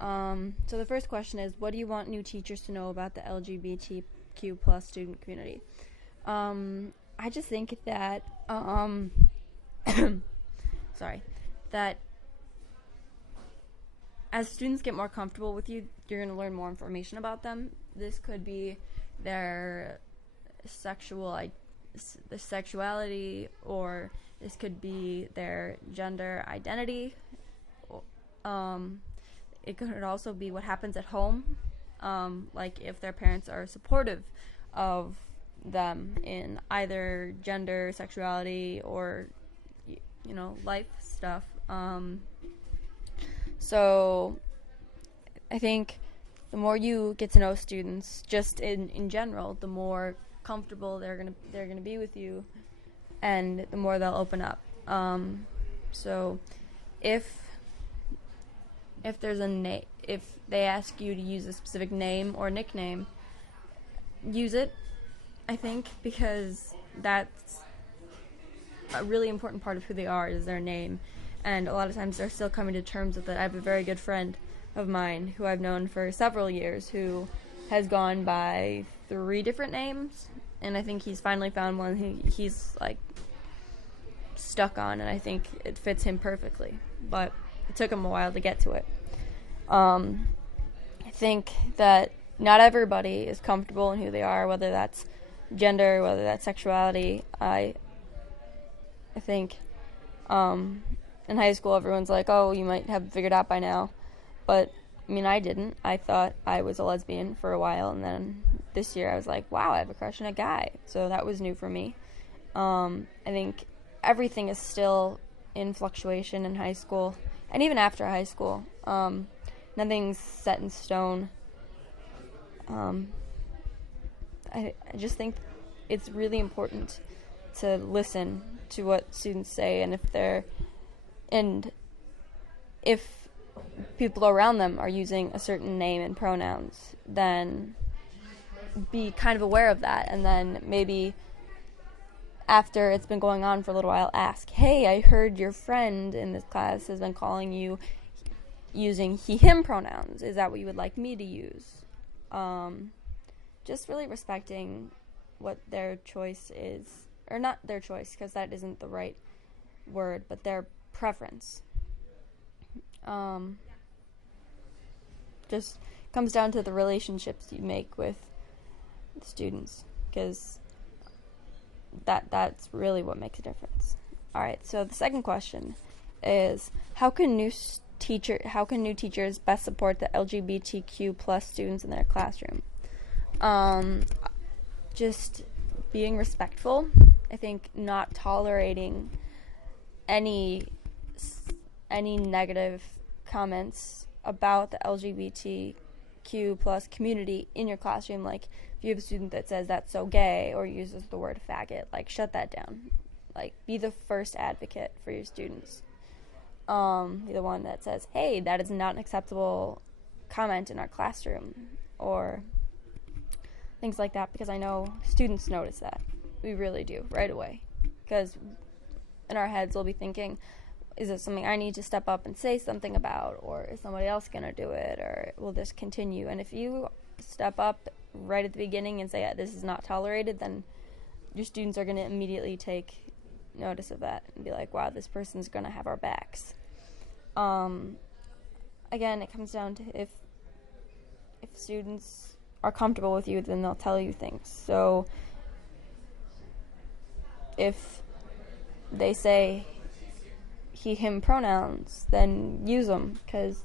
So the first question is, what do you want new teachers to know about the LGBTQ plus student community? I just think that, sorry, that as students get more comfortable with you, you're going to learn more information about them. This could be their the sexuality, or this could be their gender identity. It could also be what happens at home, like if their parents are supportive of them in either gender, sexuality, or life stuff. So I think the more you get to know students, just in general, the more comfortable they're gonna be with you, and the more they'll open up. So if there's if they ask you to use a specific name or nickname, use it, I think, because that's a really important part of who they are, is their name. And a lot of times they're still coming to terms with it. I have a very good friend of mine who I've known for several years who has gone by 3 different names, and I think he's finally found one he's like stuck on, and I think it fits him perfectly. But it took him a while to get to it. I think that not everybody is comfortable in who they are, whether that's gender, whether that's sexuality. I think in high school everyone's like, oh, you might have figured out by now. But, I mean, I didn't. I thought I was a lesbian for a while, and then this year I was like, wow, I have a crush on a guy. So that was new for me. I think everything is still in fluctuation in high school, and even after high school. Nothing's set in stone. I just think it's really important to listen to what students say, and if people around them are using a certain name and pronouns, then be kind of aware of that, and then maybe after it's been going on for a little while, ask, hey, I heard your friend in this class has been calling you using he, him pronouns. Is that what you would like me to use? Just really respecting what their choice is, or not their choice, because that isn't the right word, but their preference. Just comes down to the relationships you make with students, because that's really what makes a difference. All right, so the second question is, how can new teachers best support the LGBTQ plus students in their classroom? Just being respectful. I think not tolerating any negative comments about the LGBTQ plus community in your classroom. Like, if you have a student that says that's so gay or uses the word faggot, like, shut that down. Like, be the first advocate for your students. Be the one that says, hey, that is not an acceptable comment in our classroom, or things like that, because I know students notice that. We really do, right away. Because in our heads we'll be thinking, is it something I need to step up and say something about, or is somebody else going to do it, or will this continue? And if you step up right at the beginning and say, this is not tolerated, then your students are going to immediately take notice of that and be like, wow, this person's going to have our backs. Again, it comes down to if students are comfortable with you, then they'll tell you things. So if they say he, him pronouns, then use them, because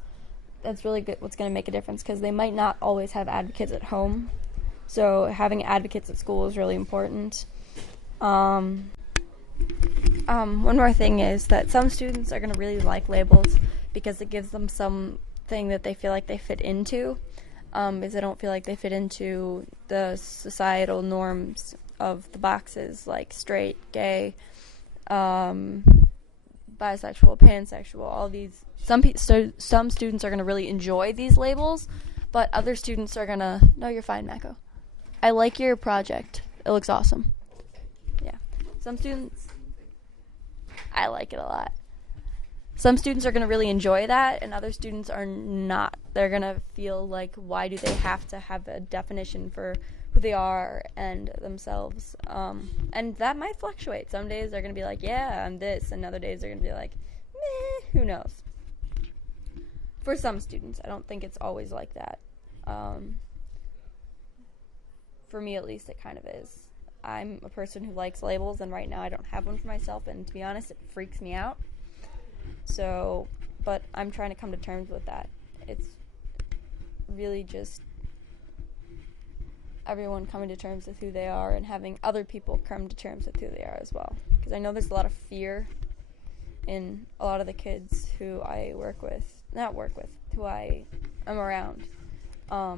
that's really good. What's going to make a difference, because they might not always have advocates at home. So having advocates at school is really important. One more thing is that some students are going to really like labels because it gives them something that they feel like they fit into. If they don't feel like they fit into the societal norms of the boxes, like straight, gay, bisexual, pansexual, all these. Some students are going to really enjoy these labels, but other students are going to, no, you're fine, Mako. I like your project. It looks awesome. Yeah. Some students, I like it a lot. some students are going to really enjoy that, and other students are not. They're going to feel like, why do they have to have a definition for who they are and themselves? And that might fluctuate. Some days they're going to be like, yeah, I'm this, and other days they're going to be like, meh, who knows? For some students, I don't think it's always like that. For me, at least, it kind of is. I'm a person who likes labels, and right now I don't have one for myself, and to be honest, it freaks me out. So, but I'm trying to come to terms with that. It's really just everyone coming to terms with who they are and having other people come to terms with who they are as well. Because I know there's a lot of fear in a lot of the kids who I who I am around. A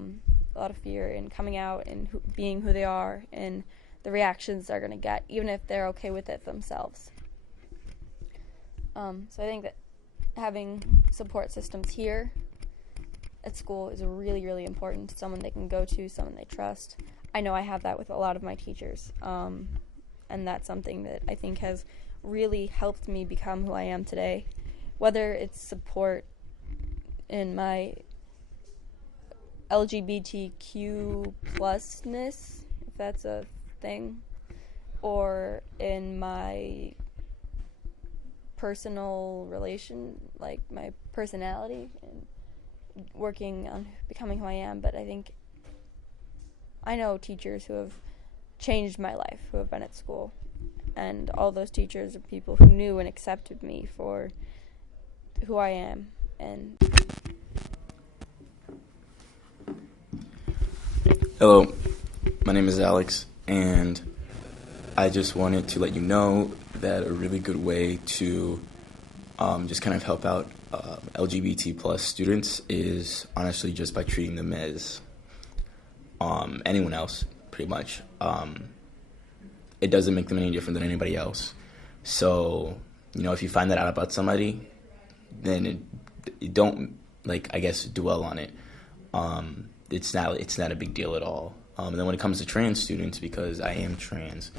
lot of fear in coming out and being who they are and the reactions they're going to get, even if they're okay with it themselves. So I think that having support systems here at school is really, really important. Someone they can go to, someone they trust. I know I have that with a lot of my teachers, and that's something that I think has really helped me become who I am today. Whether it's support in my LGBTQ plusness, if that's a thing, or in my personal relation, like my personality, and working on becoming who I am. But I think I know teachers who have changed my life, who have been at school, and all those teachers are people who knew and accepted me for who I am. And hello, my name is Alex, and I just wanted to let you know that a really good way to just kind of help out LGBT plus students is honestly just by treating them as anyone else, pretty much. It doesn't make them any different than anybody else. So, if you find that out about somebody, then it don't, I guess, dwell on it. It's not a big deal at all. And then when it comes to trans students, because I am trans,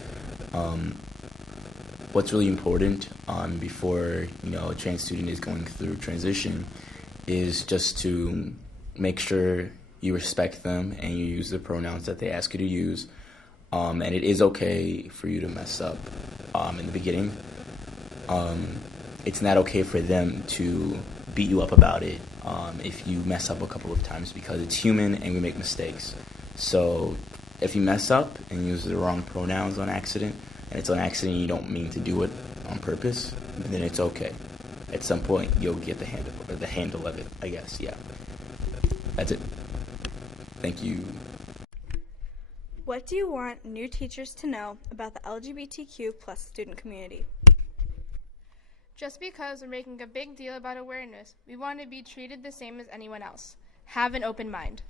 what's really important before a trans student is going through transition is just to make sure you respect them and you use the pronouns that they ask you to use. And it is okay for you to mess up in the beginning. It's not okay for them to beat you up about it if you mess up a couple of times, because it's human and we make mistakes. So if you mess up and use the wrong pronouns on accident, and it's on accident and you don't mean to do it on purpose, then it's okay. At some point, you'll get the handle of it, I guess, yeah. That's it. Thank you. What do you want new teachers to know about the LGBTQ plus student community? Just because we're making a big deal about awareness, we want to be treated the same as anyone else. Have an open mind.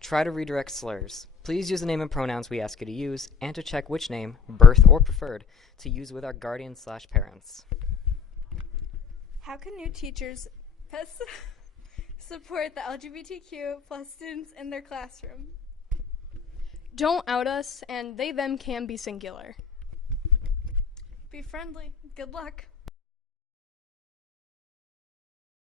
Try to redirect slurs. Please use the name and pronouns we ask you to use, and to check which name, birth or preferred, to use with our guardians/parents. How can new teachers best support the LGBTQ plus students in their classroom? Don't out us, and they, them can be singular. Be friendly. Good luck.